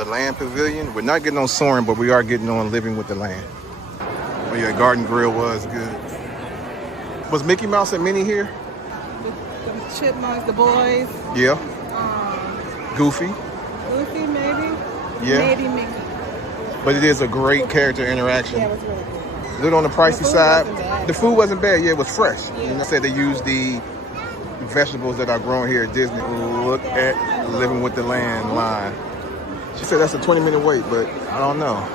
the Land Pavilion. We're not getting on Soaring, but we are getting on Living with the Land. Oh yeah, Garden Grill was good. Was Mickey Mouse and Minnie here? The Chipmunks, the boys. Yeah. Goofy. Goofy, maybe. Yeah. Maybe Mickey. But it is a great character interaction. Yeah, it was really good. A little on the pricey side. Wasn't bad. The food wasn't bad. Yeah, it was fresh. Yeah. You know, said they used the vegetables that are grown here at Disney. Look at Living with the Land line. She said that's a 20-minute wait, but I don't know.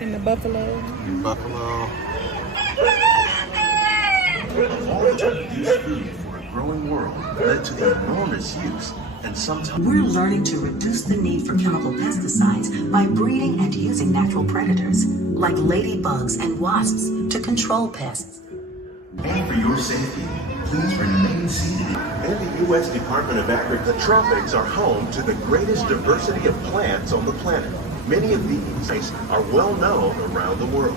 And the buffalo. Buffalo. All the time-use food for a growing world led to the enormous use and sometimes we're learning to reduce the need for chemical pesticides by breeding and using natural predators like ladybugs and wasps to control pests. and for your safety, please remain seated. In the U.S. Department of Agriculture, the tropics are home to the greatest diversity of plants on the planet. Many of these are well known around the world.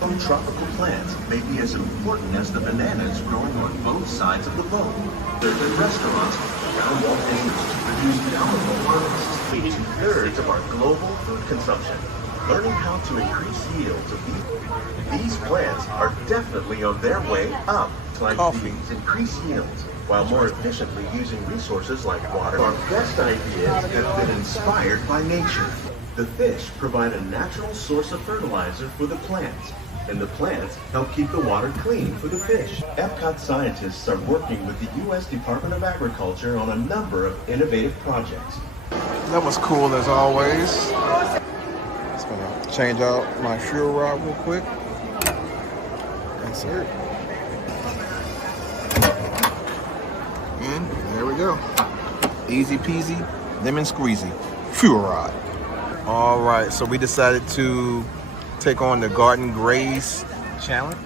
Some tropical plants may be as important as the bananas growing on both sides of the boat. There are restaurants around Walt Disney World produce bountiful harvests, leading 2/3 of our global food consumption. Learning how to increase yields of these plants are definitely on their way up. Like Coffee. these increase yields while more efficiently using resources like water. Our best ideas have been inspired by nature. The fish provide a natural source of fertilizer for the plants, and the plants help keep the water clean for the fish. Epcot scientists are working with the U.S. Department of Agriculture on a number of innovative projects. That was cool as always. Just gonna change out my fuel rod real quick. Insert. And there we go. Easy peasy, lemon squeezy. Fuel rod. All right, so we decided to take on the Garden Graze Challenge.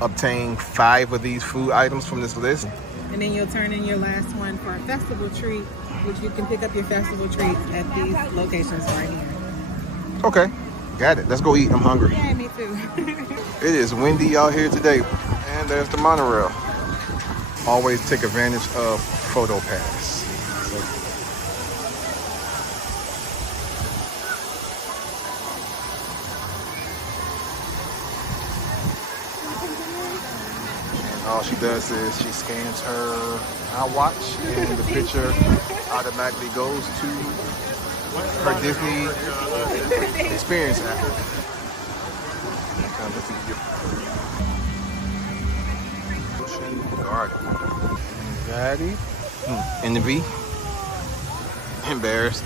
Obtain 5 of these food items from this list. And then you'll turn in your last one for a festival treat, which you can pick up your festival treat at these locations right here. Okay, got it. Let's go eat. I'm hungry. Yeah, me too. It is windy out here today. And there's the monorail. Always take advantage of Photo Pass. All she does is she scans her watch and the picture automatically goes to her Disney experience app. Ocean Garden. Anxiety. Envy. Embarrassed.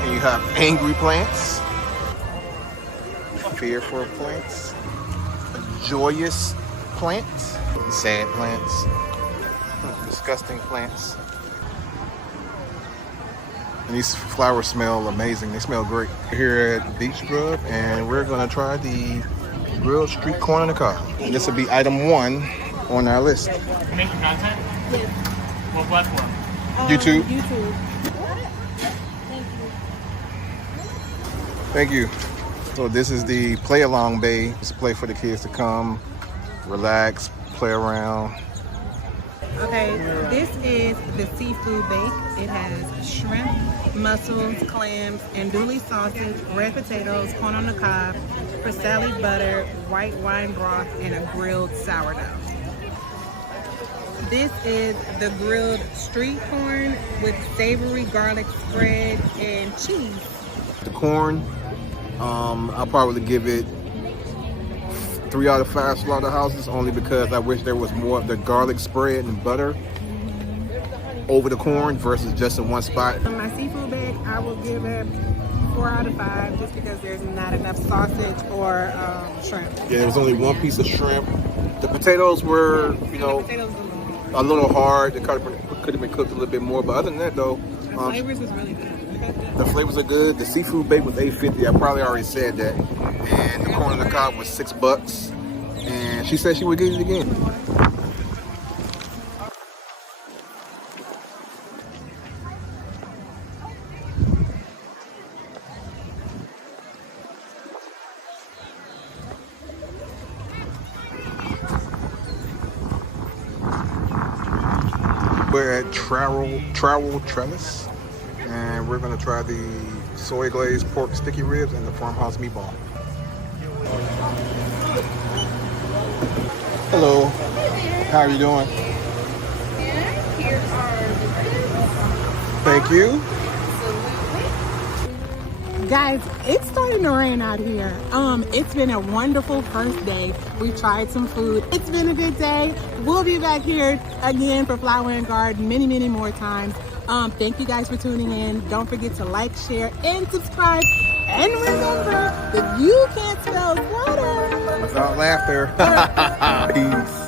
And you have angry plants. Fearful plants. Joyous plants, sad plants, disgusting plants. And these flowers smell amazing. They smell great. We're here at Beach Grub, and we're gonna try the grilled street corn on the cob. And this will be item 1 on our list. You making content? Yes. What platform? YouTube. YouTube. Thank you. So this is the play along bay. It's a place for the kids to come, relax, play around. Okay, this is the seafood bake. It has shrimp, mussels, clams, andouille sausage, red potatoes, corn on the cob, Versailles butter, white wine broth, and a grilled sourdough. This is the grilled street corn with savory garlic spread and cheese. The corn, I'll probably give it 3 out of 5 slaughterhouses, only because I wish there was more of the garlic spread and butter. over the corn versus just in one spot. My seafood bag, I will give it 4 out of 5 just because there's not enough sausage or shrimp. Yeah, there was only one piece of shrimp. The potatoes were, you know, Potatoes a little hard. They could have been cooked a little bit more. But other than that, though, the flavors was really good. the flavors are good. The seafood bake was $8.50. I probably already said that. And the corn on the cob was $6. And she said she would get it again. We're at Trowel Trellis, and we're gonna try the soy glazed pork sticky ribs and the farmhouse meatball. Hello. How are you doing? And here are the ribs. Thank you. Guys, it's starting to rain out here. It's been a wonderful first day. We tried some food. It's been a good day. We'll be back here again for Flower and Garden many more times. Thank you guys for tuning in. Don't forget to like, share, and subscribe. And remember, if you can't spell water Without laughter. Peace.